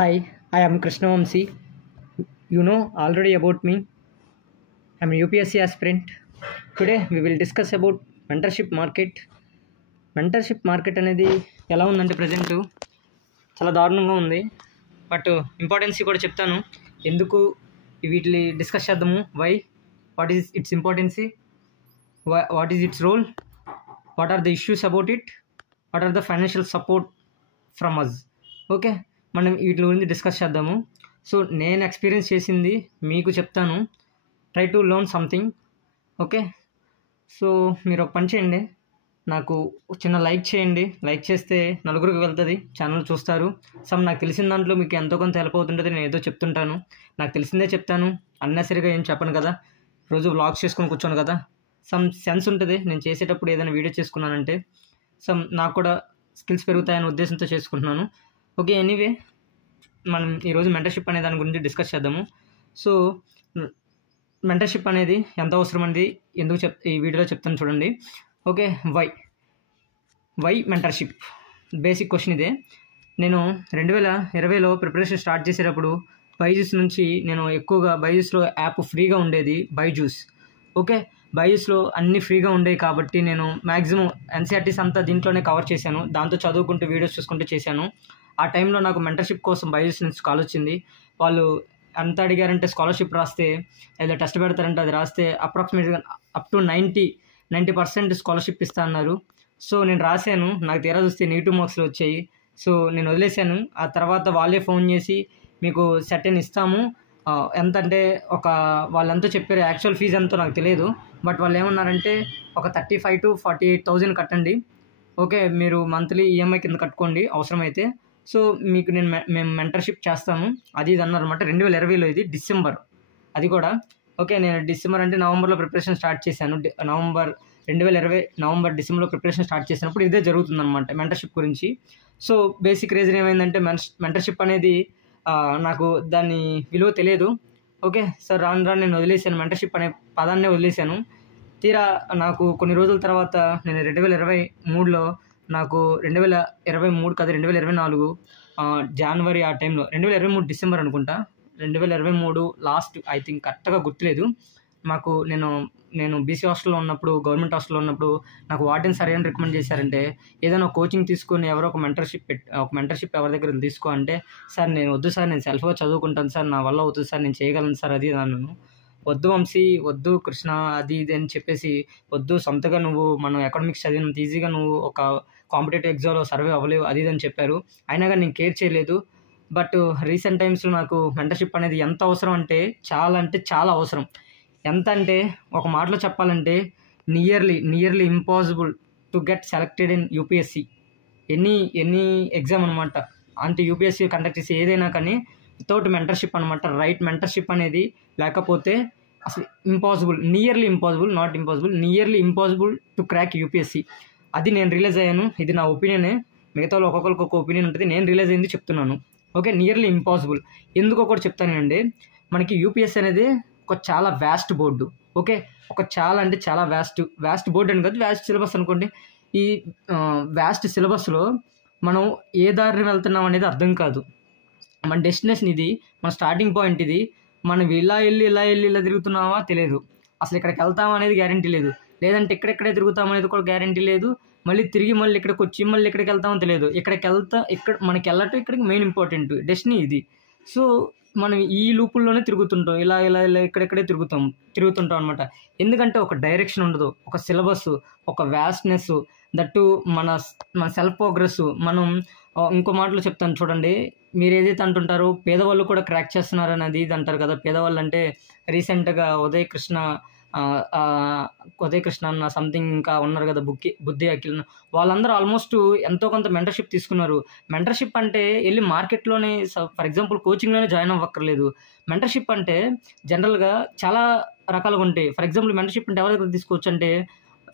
Hi, I am Krishnavamsi. You know already about me. I'm a UPSC aspirant. Today we will discuss about mentorship market. Mentorship market అనేది ఎలా ఉందంటే present చాలా దారుణంగా ఉంది. But importance కూడా చెప్తాను. ఎందుకు వీటిని డిస్కస్ చేద్దాము. Why, what is its importance, what is its role, what are the issues about it, what are the financial support from us. Okay, మనం వీటి గురించి డిస్కస్ చేద్దాము. సో నేను ఎక్స్పీరియన్స్ చేసింది మీకు చెప్తాను. Try to learn something. Okay, so మీరు ఒక పని చేయండి, నాకు చిన్న లైక్ చేయండి. లైక్ చేస్తే నలుగురికి వెళ్తుంది, ఛానల్ చూస్తారు. నాకు తెలిసిన దాంట్లో మీకు ఎంతో కొంత హెల్ప్ అవుతుంటుంది. నేను ఏదో చెప్తుంటాను, నాకు తెలిసిందే చెప్తాను. అన్నెసరిగా ఏం చెప్పను కదా, రోజు వ్లాగ్స్ చేసుకొని కూర్చోను కదా. సెన్స్ ఉంటుంది నేను చేసేటప్పుడు. ఏదైనా వీడియో చేసుకున్నానంటే నాకు కూడా స్కిల్స్ పెరుగుతాయనే ఉద్దేశంతో చేసుకుంటున్నాను. ఓకే, ఎనీవే మనం ఈరోజు మెంటర్షిప్ అనే దాని గురించి డిస్కస్ చేద్దాము. సో మెంటర్షిప్ అనేది ఎంత అవసరం అనేది ఎందుకు ఈ వీడియోలో చెప్తాను చూడండి. Okay, why mentorship, basic question ఇదే. నేను 2020లో ప్రిపరేషన్ స్టార్ట్ చేసేటప్పుడు బైజూస్ నుంచి నేను ఎక్కువగా బైజూస్లో యాప్ ఫ్రీగా ఉండేది బైజూస్. ఓకే, బైజూస్లో అన్నీ ఫ్రీగా ఉండేవి కాబట్టి నేను మ్యాక్సిమం ఎన్సీఆర్టీస్ అంతా దీంట్లోనే కవర్ చేశాను. దాంతో చదువుకుంటూ వీడియోస్ చూసుకుంటూ చేశాను. ఆ టైంలో నాకు మెంటర్షిప్ కోసం బైజూస్ నుంచి కాల్ వచ్చింది. వాళ్ళు ఎంత అడిగారంటే స్కాలర్షిప్ రాస్తే లేదా టెస్ట్ పెడతారంటే అది రాస్తే అప్రాక్సిమేట్గా అప్ టు 90% స్కాలర్షిప్ ఇస్తా అన్నారు. సో నేను రాశాను, నాకు తీరా చూస్తే నెగిటివ్ మార్క్స్లు వచ్చాయి. సో నేను వదిలేశాను. ఆ తర్వాత వాళ్ళే ఫోన్ చేసి మీకు సెటన్ ఇస్తాము, ఎంత అంటే వాళ్ళంతా చెప్పారు. యాక్చువల్ ఫీజు ఎంతో నాకు తెలియదు, బట్ వాళ్ళు ఏమన్నారంటే ఒక 35,000 to 48,000 కట్టండి. ఓకే, మీరు మంత్లీ ఈఎంఐ కింద కట్టుకోండి అవసరమైతే. సో మీకు మేము మెంటర్షిప్ చేస్తాము అది ఇది అన్నారు అనమాట. 2020లో ఇది డిసెంబర్, అది కూడా. ఓకే, నేను డిసెంబర్ అంటే నవంబర్లో ప్రిపరేషన్ స్టార్ట్ చేశాను. 2020 నవంబర్ డిసెంబర్లో ప్రిపరేషన్ స్టార్ట్ చేసినప్పుడు ఇదే జరుగుతుందన్నమాట మెంటర్షిప్ గురించి. సో బేసిక్ రీజన్ ఏమైందంటే మెంటర్షిప్ అనేది నాకు దాని విలువ తెలియదు. ఓకే సార్, రాను నేను వదిలేశాను, మెంటర్షిప్ అనే పదాన్నే వదిలేశాను. తీరా నాకు కొన్ని రోజుల తర్వాత నేను 2023లో నాకు 2023 కాదు 2024 జనవరి ఆ టైంలో, 2023 డిసెంబర్ అనుకుంటా, 2023 లాస్ట్ ఐ థింక్, కరెక్ట్గా గుర్తులేదు మాకు. నేను బీసీ హాస్టల్లో ఉన్నప్పుడు, గవర్నమెంట్ హాస్టల్లో ఉన్నప్పుడు నాకు వార్డెన్ సార్ ఏం రికమెండ్ చేశారంటే ఏదైనా కోచింగ్ తీసుకొని ఎవరో ఒక మెంటర్షిప్ ఎవరి దగ్గర తీసుకో అంటే, సార్ నేను వద్దు సార్, నేను సెల్ఫ్గా చదువుకుంటాను సార్, నా వల్ల అవుతుంది సార్, నేను చేయగలను సార్ అది అన్నాను. వద్దు వంశీ, వద్దు కృష్ణ, అది ఇది అని చెప్పేసి, వద్దు సొంతగా నువ్వు మనం ఎకనామిక్స్ చదివినంత ఈజీగా నువ్వు ఒక కాంపిటేటివ్ ఎగ్జామ్లో సర్వే అవ్వలేవు అది ఇది అని చెప్పారు. అయినా కానీ నేను కేర్ చేయలేదు. బట్ రీసెంట్ టైమ్స్లో నాకు మెంటర్షిప్ అనేది ఎంత అవసరం అంటే చాలా అవసరం. ఎంత అంటే ఒక మాటలో చెప్పాలంటే nearly impossible to get selected in UPSC any exam అనమాట. అంటే యూపీఎస్సీ కండక్ట్ చేసి ఏదైనా కానీ వితౌట్ మెంటర్షిప్ అనమాట. రైట్ మెంటర్షిప్ అనేది లేకపోతే అసలు nearly impossible to crack UPSC. అది నేను రియలైజ్ అయ్యాను. ఇది నా ఒపీనియనే, మిగతా వాళ్ళు ఒక్కొక్కరికి ఒక ఒపీనియన్ ఉంటుంది. నేను రియలైజ్ అయింది చెప్తున్నాను. ఓకే, నియర్లీ ఇంపాసిబుల్ ఎందుకు ఒకటి చెప్తానండి. మనకి యూపీఎస్సీ అనేది ఒక చాలా వ్యాస్ట్ బోర్డు. ఓకే, చాలా వ్యాస్ట్ బోర్డు అని కాదు, వ్యాస్ట్ సిలబస్ అనుకోండి. ఈ వ్యాస్ట్ సిలబస్లో మనం ఏ దారిని వెళ్తున్నాం అనేది అర్థం కాదు. మన డెస్టినేషన్ ఇది, మన స్టార్టింగ్ పాయింట్ ఇది. మనం ఇలా తిరుగుతున్నామా తెలియదు, అసలు ఇక్కడికి వెళ్తామా అనేది గ్యారంటీ లేదు, లేదంటే ఇక్కడెక్కడే తిరుగుతాం అనేది కూడా గ్యారంటీ లేదు. మళ్ళీ ఇక్కడికి వచ్చి మళ్ళీ ఇక్కడికి వెళ్తామో తెలియదు. మనకి వెళ్ళటం ఇక్కడికి మెయిన్ ఇంపార్టెంట్ డెస్టినీ ఇది. సో మనం ఈ లూపుల్లోనే తిరుగుతుంటాం, ఇలా ఇక్కడెక్కడే తిరుగుతుంటాం అనమాట. ఎందుకంటే ఒక డైరెక్షన్ ఉండదు, ఒక సిలబస్, ఒక వ్యాస్ట్నెస్, దట్టు మన సెల్ఫ్ ప్రోగ్రెస్. మనం ఇంకో మాటలో చెప్తాను చూడండి, మీరు ఏదైతే అంటుంటారో పేదవాళ్ళు కూడా క్రాక్ చేస్తున్నారు అనేది ఇది అంటారు కదా. పేదవాళ్ళు అంటే రీసెంట్గా ఉదయ్ కృష్ణ అన్న సంథింగ్ ఇంకా ఉన్నారు కదా, బుద్ధి అఖిల్, వాళ్ళందరూ ఆల్మోస్ట్ ఎంతో కొంత మెంటర్షిప్ తీసుకున్నారు. మెంటర్షిప్ అంటే వెళ్ళి మార్కెట్లోనే ఫర్ ఎగ్జాంపుల్ కోచింగ్లోనే జాయిన్ అవ్వక్కర్లేదు. మెంటర్షిప్ అంటే జనరల్గా చాలా రకాలుగా ఉంటాయి. ఫర్ ఎగ్జాంపుల్ మెంటర్షిప్ అంటే ఎవరి దగ్గర తీసుకోవచ్చు అంటే,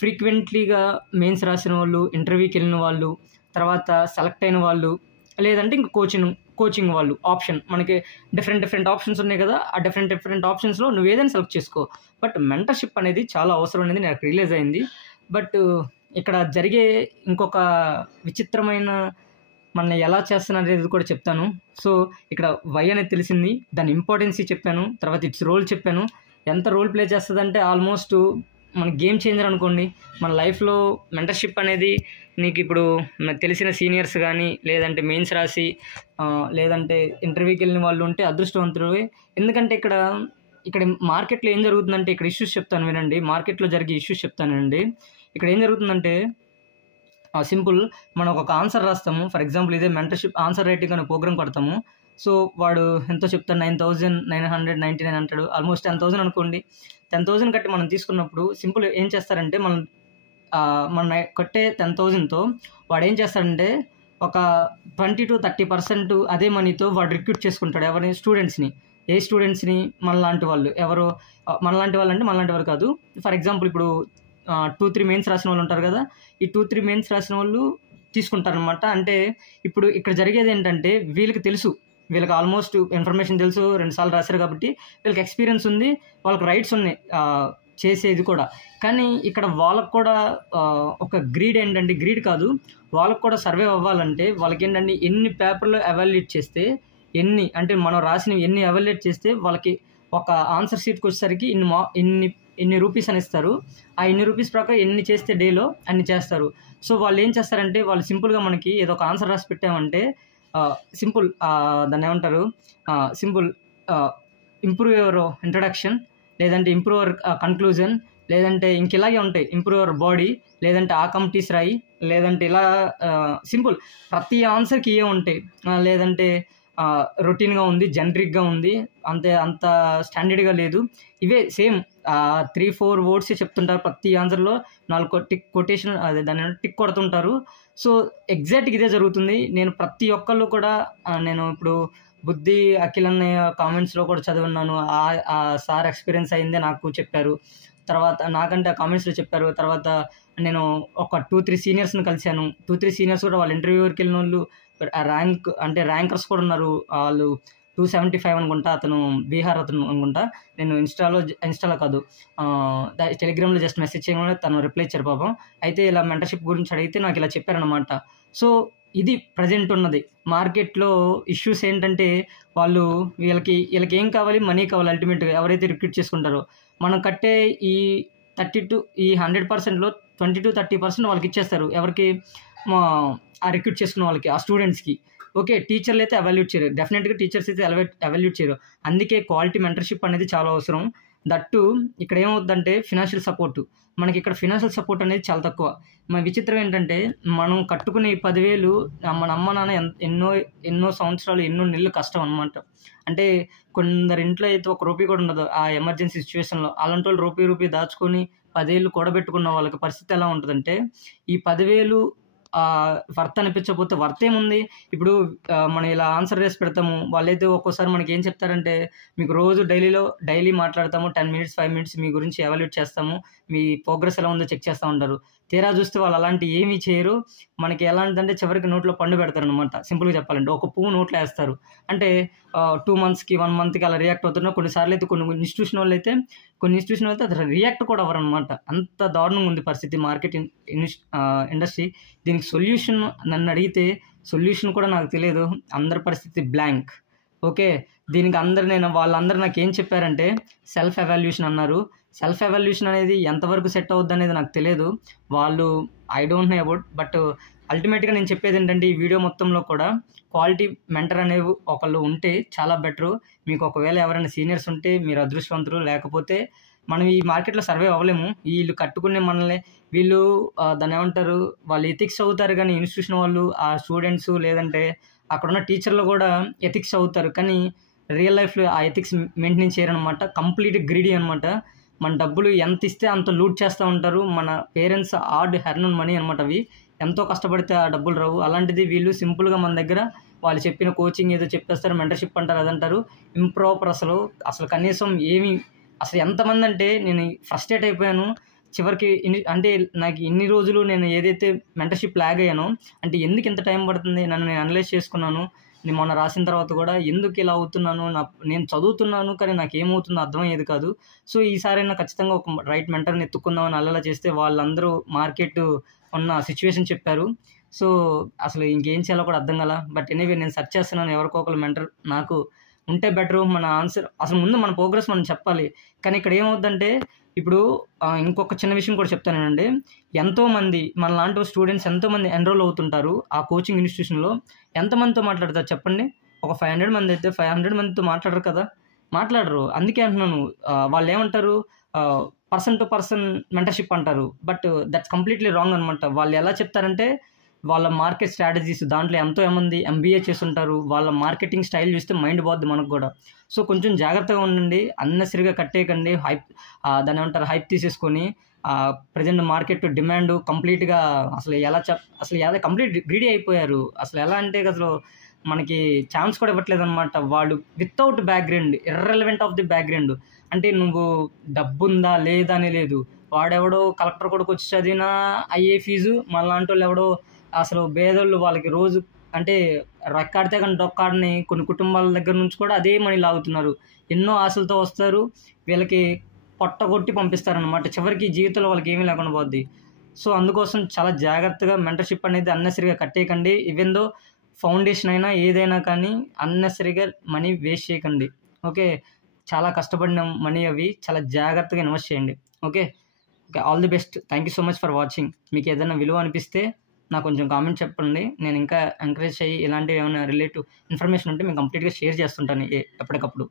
ఫ్రీక్వెంట్లీగా మెయిన్స్ రాసిన వాళ్ళు, ఇంటర్వ్యూకి వెళ్ళిన వాళ్ళు, తర్వాత సెలెక్ట్ అయిన వాళ్ళు, లేదంటే ఇంకా కోచింగ్ వాళ్ళు. ఆప్షన్ మనకి డిఫరెంట్ ఆప్షన్స్ ఉన్నాయి కదా, ఆ డిఫరెంట్ ఆప్షన్స్లో నువ్వు ఏదైనా సెలెక్ట్ చేసుకో. బట్ మెంటర్షిప్ అనేది చాలా అవసరం అనేది నాకు రియలైజ్ అయింది. బట్ ఇక్కడ జరిగే ఇంకొక విచిత్రమైన మనల్ని ఎలా చేస్తున్నారు అనేది కూడా చెప్తాను. సో ఇక్కడ వై అనేది తెలిసింది, దాని ఇంపార్టెన్సీ చెప్పాను, తర్వాత ఇట్స్ రోల్ చెప్పాను. ఎంత రోల్ ప్లే చేస్తుందంటే ఆల్మోస్ట్ మన గేమ్ చేంజర్ అనుకోండి. మన లైఫ్లో మెంటర్షిప్ అనేది నీకు ఇప్పుడు నాకు తెలిసిన సీనియర్స్ కానీ, లేదంటే మెయిన్స్ రాసి లేదంటే ఇంటర్వ్యూకి వెళ్ళిన వాళ్ళు ఉంటే అదృష్టవంతులే. ఎందుకంటే ఇక్కడ మార్కెట్లో ఏం జరుగుతుందంటే, ఇక్కడ ఇష్యూస్ చెప్తాను వినండి. మార్కెట్లో జరిగే ఇష్యూస్ చెప్తానండి. ఇక్కడ ఏం జరుగుతుందంటే సింపుల్, మనం ఒక ఆన్సర్ రాస్తాము. ఫర్ ఎగ్జాంపుల్ ఇదే మెంటర్షిప్ ఆన్సర్ రైటింగ్ అనే ప్రోగ్రామ్ కడతాము. సో వాడు ఎంతో చెప్తాడు, 9,999 అంటాడు. ఆల్మోస్ట్ 10,000 అనుకోండి. 10,000 కట్టి మనం తీసుకున్నప్పుడు సింపుల్ ఏం చేస్తారంటే మన కట్టే 10,000తో వాడు ఏం చేస్తాడంటే ఒక 20-30% అదే మనీతో వాడు రిక్రూట్ చేసుకుంటాడు. ఎవరిని? స్టూడెంట్స్ని. ఏ స్టూడెంట్స్ని? మనలాంటి వాళ్ళు. ఎవరు మనలాంటి వాళ్ళు అంటే మనలాంటి వాళ్ళు కాదు. ఫర్ ఎగ్జాంపుల్ ఇప్పుడు 2-3 మెయిన్స్ రాసిన వాళ్ళు ఉంటారు కదా, ఈ 2-3 మెయిన్స్ రాసిన వాళ్ళు తీసుకుంటారనమాట. అంటే ఇప్పుడు ఇక్కడ జరిగేది ఏంటంటే వీళ్ళకి తెలుసు, వీళ్ళకి ఆల్మోస్ట్ ఇన్ఫర్మేషన్ తెలుసు, 2 సార్లు రాశారు కాబట్టి వీళ్ళకి ఎక్స్పీరియన్స్ ఉంది, వాళ్ళకి రైట్స్ ఉన్నాయి చేసేది కూడా. కానీ ఇక్కడ వాళ్ళకు కూడా ఒక గ్రీడ్ ఏంటంటే, గ్రీడ్ కాదు, వాళ్ళకు కూడా సర్వే అవ్వాలంటే వాళ్ళకి ఏంటంటే ఎన్ని పేపర్లు ఎవాల్యుయేట్ చేస్తే, మనం రాసినవి ఎన్ని ఎవాల్యుయేట్ చేస్తే వాళ్ళకి ఒక ఆన్సర్ షీట్కి వచ్చేసరికి ఇన్ని రూపీస్ అని ఇస్తారు. ఆ ఇన్ని రూపీస్ ప్రకారం ఎన్ని చేస్తే డేలో అన్ని చేస్తారు. సో వాళ్ళు ఏం చేస్తారంటే, వాళ్ళు సింపుల్గా మనకి ఏదో ఒక ఆన్సర్ రాసి పెట్టామంటే సింపుల్ దాన్ని ఏమంటారు, సింపుల్ ఇంప్రూవ్ యువర్ ఇంట్రడక్షన్, లేదంటే ఇంప్రూవ్ యువర్ కన్క్లూజన్, లేదంటే ఇంకిలాగే ఉంటాయి, ఇంప్రూవ్ యువర్ బాడీ, లేదంటే ఆ కమిటీస్ రాయి, లేదంటే ఇలా సింపుల్ ప్రతి ఆన్సర్కి ఏ ఉంటాయి. లేదంటే రొటీన్గా ఉంది, జనరిక్గా ఉంది, అంత స్టాండర్డ్గా లేదు. ఇవే సేమ్ 3-4 వర్డ్స్ చెప్తుంటారు ప్రతి ఆన్సర్లో. 4 కొటేషన్ అదే దాన్ని టిక్ కొడుతుంటారు. సో ఎగ్జాక్ట్గా ఇదే జరుగుతుంది. నేను ప్రతి ఒక్కళ్ళు కూడా నేను ఇప్పుడు బుద్ధి అఖిల్ అన్నయ్య కామెంట్స్లో కూడా చదివిన్నాను. ఆ సార్ ఎక్స్పీరియన్స్ అయిందే నాకు చెప్పారు. తర్వాత నాకంటే ఆ కామెంట్స్లో చెప్పారు. తర్వాత నేను ఒక 2-3 సీనియర్స్ని కలిశాను. 2-3 సీనియర్స్ కూడా వాళ్ళు ఇంటర్వ్యూకి వెళ్ళిన వాళ్ళు ర్యాంకర్స్ కూడా ఉన్నారు. వాళ్ళు 275 అనుకుంటా, అతను బీహార్ అతను అనుకుంటా. నేను ఇన్స్టాలో కాదు, టెలిగ్రామ్లో జస్ట్ మెసేజ్ చేయగానే తను రిప్లై ఇచ్చారు పాపం. అయితే ఇలా మెంటర్షిప్ గురించి అడిగితే నాకు ఇలా చెప్పారనమాట. సో ఇది ప్రజెంట్ ఉన్నది మార్కెట్లో ఇష్యూస్ ఏంటంటే, వీళ్ళకి ఏం కావాలి? మనీ కావాలి. అల్టిమేట్గా ఎవరైతే రిక్రూట్ చేసుకుంటారో మనం కట్టే ఈ 100%లో 20-30% వాళ్ళకి ఇచ్చేస్తారు. ఎవరికి? ఆ రిక్రూట్ చేసుకున్న వాళ్ళకి, ఆ స్టూడెంట్స్కి. ఓకే, టీచర్లు అయితే అవాల్యూట్ చేయరు, డెఫినెట్గా టీచర్స్ అయితే అవాల్యూట్ చేయరు. అందుకే క్వాలిటీ మెంటర్షిప్ అనేది చాలా అవసరం. దట్టు ఇక్కడ ఏమవుతుందంటే ఫినాన్షియల్ సపోర్ట్, మనకి ఇక్కడ ఫినాన్షియల్ సపోర్ట్ అనేది చాలా తక్కువ. మన విచిత్రం ఏంటంటే, మనం కట్టుకునే 10,000 మన అమ్మ నాన్న ఎన్నో సంవత్సరాలు, ఎన్నో నెలలు కష్టం అనమాట. అంటే కొందరి ఇంట్లో అయితే ఒక రూపాయి కూడా ఉండదు ఆ ఎమర్జెన్సీ సిచ్యువేషన్లో. అలాంటి వాళ్ళు రూపాయి దాచుకొని 10 ఏళ్ళు కూడబెట్టుకున్న వాళ్ళకి పరిస్థితి ఎలా ఉంటుందంటే, ఈ 10,000 వర్త్ అనిపించకపోతే వర్త్ ఏముంది? ఇప్పుడు మనం ఇలా ఆన్సర్ చేసి పెడతాము, వాళ్ళైతే ఒక్కోసారి మనకి ఏం చెప్తారంటే, మీకు రోజు డైలీ మాట్లాడతాము, 10 మినిట్స్ 5 మినిట్స్ మీ గురించి ఎవాల్యుయేట్ చేస్తాము, మీ ప్రోగ్రెస్ ఎలా ఉందో చెక్ చేస్తూ ఉంటారు. తీరా చూస్తే వాళ్ళు అలాంటి ఏమీ చేయరు. మనకి ఎలాంటిదంటే చివరికి నోట్లో పండు పెడతారు అనమాట. సింపుల్గా చెప్పాలంటే ఒక పువ్వు నోట్లో వేస్తారు. అంటే 2 మంత్స్కి 1 మంత్కి అలా రియాక్ట్ అవుతున్నారు. కొన్నిసార్లు అయితే కొన్ని ఇన్స్టిట్యూషన్ వాళ్ళు అయితే అది రియాక్ట్ కూడా అవ్వరు అనమాట. అంత దారుణంగా ఉంది పరిస్థితి మార్కెట్ ఇండస్ట్రీ. దీనికి సొల్యూషన్ నన్ను అడిగితే సొల్యూషన్ కూడా నాకు తెలియదు. అందరి పరిస్థితి బ్లాంక్. ఓకే, దీనికి వాళ్ళందరూ నాకు ఏం చెప్పారంటే సెల్ఫ్ ఎవాల్యుయేషన్ అన్నారు. సెల్ఫ్ ఎవాల్యుయేషన్ అనేది ఎంతవరకు సెట్ అవుద్ది అనేది నాకు తెలియదు. వాళ్ళు I don't know about, but అల్టిమేట్గా నేను చెప్పేది ఏంటంటే, ఈ వీడియో మొత్తంలో కూడా క్వాలిటీ మెంటర్ అనేవి ఒకళ్ళు ఉంటే చాలా బెటరు. మీకు ఒకవేళ ఎవరైనా సీనియర్స్ ఉంటే మీరు అదృష్టవంతులు, లేకపోతే మనం ఈ మార్కెట్లో సర్వే అవ్వలేము. వీళ్ళు కట్టుకునే మనల్ని వీళ్ళు దాన్ని ఏమంటారు, వాళ్ళు ఎథిక్స్ అవుతారు, కానీ ఇన్స్టిట్యూషన్ వాళ్ళు ఆ స్టూడెంట్స్ లేదంటే అక్కడున్న టీచర్లు కూడా ఎథిక్స్ అవుతారు, కానీ రియల్ లైఫ్లో ఆ ఎథిక్స్ మెయింటైన్ చేయరనమాట. కంప్లీట్ గ్రీడీ అనమాట. మన డబ్బులు ఎంత ఇస్తే అంత లూట్ చేస్తూ ఉంటారు. మన పేరెంట్స్ హార్డ్ హెర్న్ మనీ అనమాట. అవి ఎంతో కష్టపడితే ఆ డబ్బులు రావు. అలాంటిది వీళ్ళు సింపుల్గా మన దగ్గర వాళ్ళు చెప్పిన కోచింగ్ ఏదో చెప్పేస్తారు, మెంటర్షిప్ అంటారు, అదంటారు. ఇంప్రాపర్ అసలు కనీసం అసలు ఎంతమంది అంటే నేను ఫ్రస్ట్రేట్ అయిపోయాను చివరికి. అంటే నాకు ఇన్ని రోజులు నేను ఏదైతే మెంటర్షిప్ లాగ్ అయ్యానో, అంటే ఎందుకు ఇంత టైం పడుతుంది, నన్ను నేను అనలైజ్ చేసుకున్నాను. నేను మొన్న రాసిన తర్వాత కూడా ఎందుకు ఇలా అవుతున్నాను, నేను చదువుతున్నాను కానీ నాకు ఏమవుతుందో అర్థమయ్యేది కాదు. సో ఈసారైనా ఖచ్చితంగా ఒక రైట్ మెంటర్ని ఎత్తుకుందామని అలా చేస్తే వాళ్ళందరూ మార్కెట్ ఉన్న సిచ్యువేషన్ చెప్పారు. సో అసలు ఇంకేం చేయాలో కూడా అర్థం కాల. బట్ ఎనీవే నేను సెర్చ్ చేస్తున్నాను ఎవరికో ఒకరు మెంటర్ నాకు ఉంటే బెటరు. మన ఆన్సర్ అసలు ముందు మన ప్రోగ్రెస్ మనం చెప్పాలి. కానీ ఇక్కడ ఏమవుద్దంటే ఇప్పుడు ఇంకొక చిన్న విషయం కూడా చెప్తానండి. ఎంతోమంది మనలాంటి స్టూడెంట్స్ ఎంతోమంది ఎన్రోల్ అవుతుంటారు ఆ కోచింగ్ ఇన్స్టిట్యూషన్‌లో. ఎంతమందితో మాట్లాడతారు చెప్పండి? ఒక 500 మంది అయితే 500 మందితో మాట్లాడరు కదా! మాట్లాడరు. అందుకే అంటున్నాను వాళ్ళేమంటారు పర్సన్ టు పర్సన్ మెంటర్‌షిప్ అంటారు. బట్ దట్స్ కంప్లీట్‌లీ రాంగ్ అనమాట. వాళ్ళు ఎలా చెప్తారంటే వాళ్ళ మార్కెట్ స్ట్రాటజీస్ దాంట్లో ఎంతోమంది ఎంబీఏ చేసుంటారు. వాళ్ళ మార్కెటింగ్ స్టైల్ చూస్తే మైండ్ పోద్ది మనకు కూడా. సో కొంచెం జాగ్రత్తగా ఉండండి. అన్నెసరీగా కట్టేయకండి. దాన్నేమంటారు హైప్ తీసేసుకొని ప్రెజెంట్ మార్కెట్ డిమాండ్ కంప్లీట్‌గా అసలు ఎలా కంప్లీట్ గ్రీడీ అయిపోయారు. అసలు ఎలా అంటే అసలు మనకి ఛాన్స్ కూడా ఇవ్వట్లేదనమాట. వాళ్ళు without background irrelevant of the background. అంటే నువ్వు డబ్బుందా లేదా అని లేదు. వాడెవడో కలెక్టర్ కొడుకొచ్చి చదివినా అయ్యే ఫీజు, మనలాంటోళ్ళు ఎవడో అసలు పేదోళ్ళు వాళ్ళకి రోజు అంటే రెక్కాడితే కానీ డొక్కాడని కొన్ని కుటుంబాల దగ్గర నుంచి కూడా అదే మనీ లాగుతున్నారు. ఎన్నో ఆశలతో వస్తారు. వీళ్ళకి పొట్టగొట్టి పంపిస్తారనమాట. చివరికి జీవితంలో వాళ్ళకి ఏమీ లేకుండా పోద్ది. సో అందుకోసం చాలా జాగ్రత్తగా మెంటర్‌షిప్ అనేది అన్నెసరీగా కట్టేయకండి. ఈవెన్ దో ఫౌండేషన్ అయినా ఏదైనా కానీ అన్నెసరీగా మనీ వేస్ట్ చేయకండి. ఓకే. చాలా కష్టపడిన మనీ అవి. చాలా జాగ్రత్తగా ఇన్వెస్ట్ చేయండి. Okay. All the best. Thank you so much for watching. మీకు ఏదైనా విలువ అనిపిస్తే నాకు కొంచెం కామెంట్ చెప్పండి. నేను ఇంకా ఎంకరేజ్ అయ్యి ఇలాంటివి ఏమైనా రిలేటివ్ ఇన్ఫర్మేషన్ ఉంటే మీకు కంప్లీట్‌గా షేర్ చేస్తుంటాను ఎప్పటికప్పుడు.